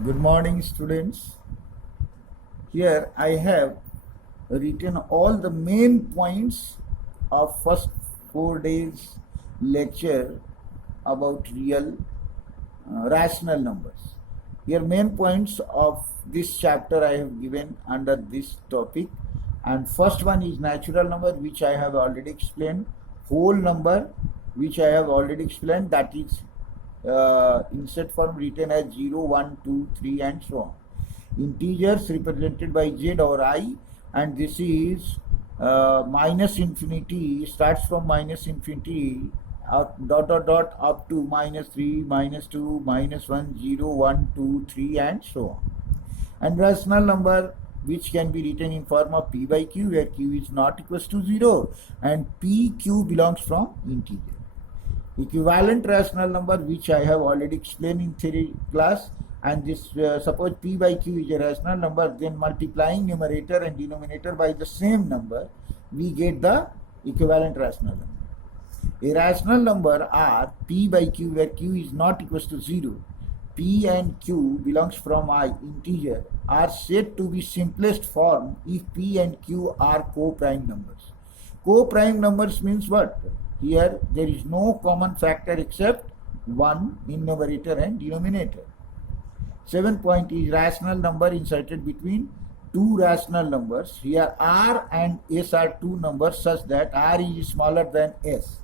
Good morning, students. Here I have written all the main points of first 4 days lecture about real rational numbers. Here main points of this chapter I have given under this topic, and first one is natural number, which I have already explained. Whole number, which I have already explained, that is insert form written as 0, 1, 2, 3 and so on. Integers represented by z or I, and this is minus infinity, starts from minus infinity dot up to minus 3, minus 2, minus 1, 0, 1, 2, 3 and so on. And rational number, which can be written in form of p by q, where q is not equals to 0 and pq belongs from integer. Equivalent rational number, which I have already explained in theory class, and this suppose p by q is a rational number, then multiplying numerator and denominator by the same number, we get the equivalent rational number. A rational number are p by q, where q is not equals to 0, p and q belongs from I, integer, are said to be simplest form if p and q are co-prime numbers. Co-prime numbers means what? Here there is no common factor except 1 in numerator and denominator. 7th point is rational number inserted between two rational numbers. Here R and S are two numbers such that R is smaller than S.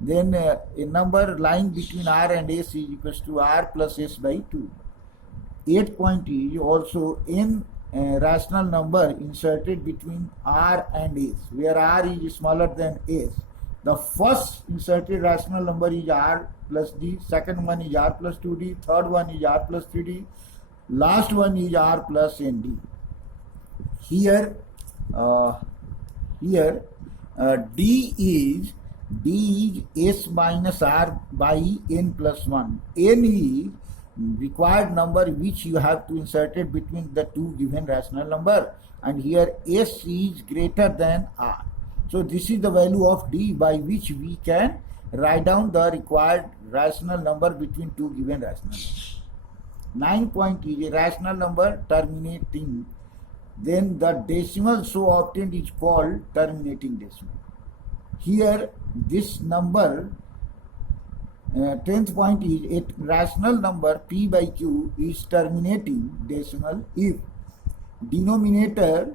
Then a number lying between R and S is equals to R plus S by 2. 8th point is also n rational number inserted between R and S, where R is smaller than S. The first inserted rational number is R plus D, second one is R plus 2D, third one is R plus 3D, last one is R plus ND. Here D is S minus R by N plus 1. N is required number which you have to insert it between the two given rational number, and here S is greater than R. So this is the value of D by which we can write down the required rational number between two given rational numbers. 9 point is a rational number terminating, then the decimal so obtained is called terminating decimal. Here this number, 10th point is a rational number p by q is terminating decimal if denominator,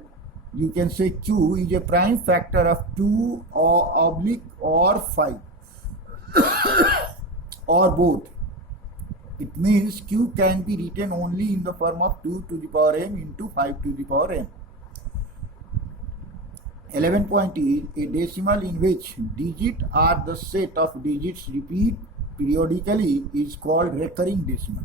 you can say q, is a prime factor of 2 or 5 or both. It means q can be written only in the form of 2 to the power m into 5 to the power m. 11th point is a decimal in which digits are the set of digits repeat periodically is called recurring decimal.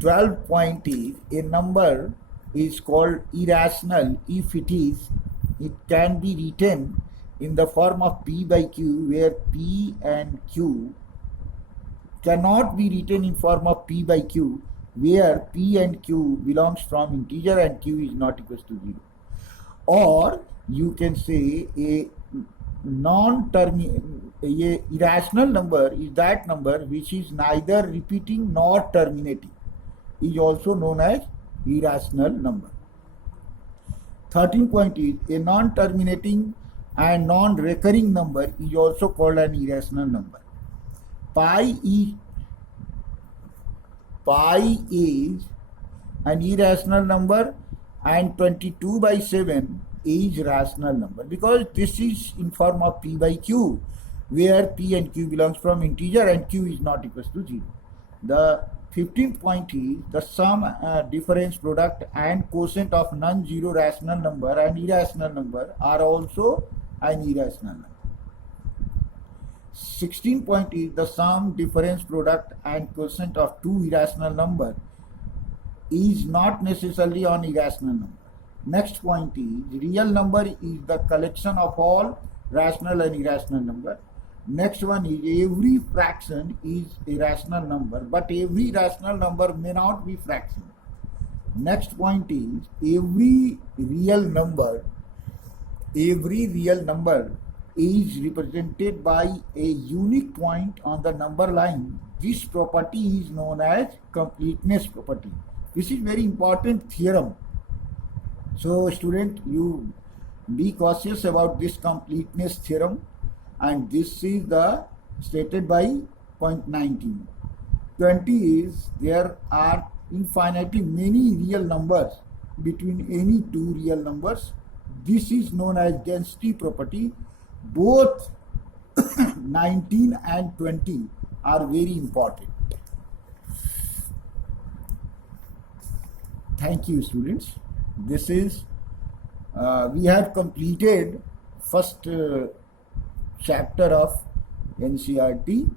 Twelfth point is a number is called irrational if it can be written in the form of p by q, where p and q cannot be written in form of p by q, where p and q belongs from integer and q is not equals to 0. Or you can say a irrational number is that number which is neither repeating nor terminating, is also known as irrational number. 13th point is a non-terminating and non-recurring number is also called an irrational number. Pi is an irrational number, and 22 by 7 is rational number, because this is in form of p by q, where p and q belongs from integer and q is not equals to 0. The 15th point is the sum, difference, product and quotient of non-zero rational number and irrational number are also an irrational number. 16th point is the sum, difference, product and quotient of two irrational number is not necessarily an irrational number. Next point is real number is the collection of all rational and irrational number. Next one is every fraction is a rational number, but every rational number may not be fraction. Next point is every real number is represented by a unique point on the number line. This property is known as completeness property. This is very important theorem. So student, you be cautious about this completeness theorem, and this is the stated by point 19. 20 is there are infinitely many real numbers between any two real numbers. This is known as density property. Both 19 and 20 are very important. Thank you, students. This is we have completed first chapter of NCERT.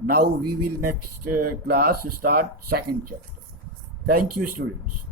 Now we will next class start second chapter. Thank you, students.